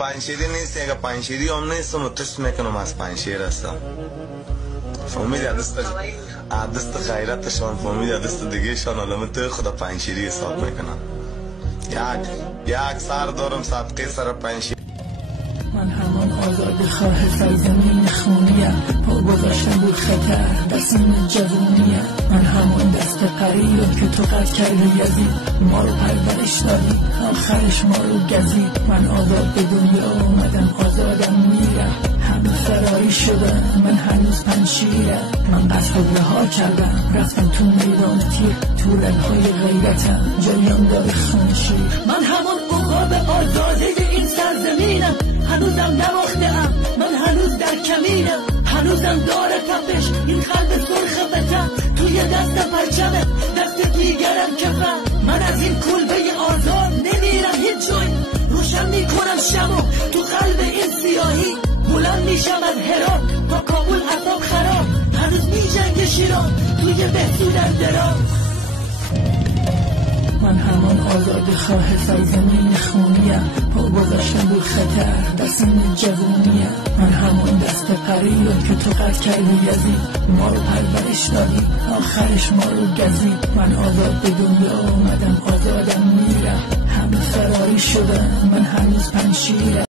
پنشیری نیست، اگه پنشیری هم نیستم و تست میکنم از پنشیر هستم. فهمیدی؟ دست غیرتشان فهمیدی؟ دست دیگه شان علامه توی خدا پنشیری حساب میکنم. یک سر دارم صدقه سر پنشیری. من همان آزاد خواه سرزمین خونیم، پا گذاشتم رو خطر در سن جوونیم. من همان دست قریبم که تو قد کردی یزید، ما رو پرورش دادی آخرش ما رو گزید. من آزاد به دنیا آمدم آزادم میرم، همه فراری شدم من هنوز پنشیرم. من قصد رها کردم رفتم تو میدان تیر، تو رنهای غیرتم جریان داره خونشیر. من همان عقاب آزاده این سرزمینم، هنوزم نباخته‌ام من هنوز در کمینم. هنوزم داره تپش این قلب سرخ وطن، توی دستم پرچمه دست دیگرم کفن. من از این کلبه آزاد نمیرم هیچ جای، روشن میکنم شمو تو قلب این سیاهی. بلند میشم از هرات تا کابل عذاب خراب، هنوز میجنگ شیران توی بهسودن دراز. من همان آزاد خواه سرزمین خونیم، پا گذاشتم رو خطر در سن جوونیم. من همان دست قریبم که تو قد کردی یزید، ما رو پرورش دادی آخرش ما رو گزید. من آزاد به دنیا آمدم آزادم میرم، همه فراری شدن من هنوز پنشیرم.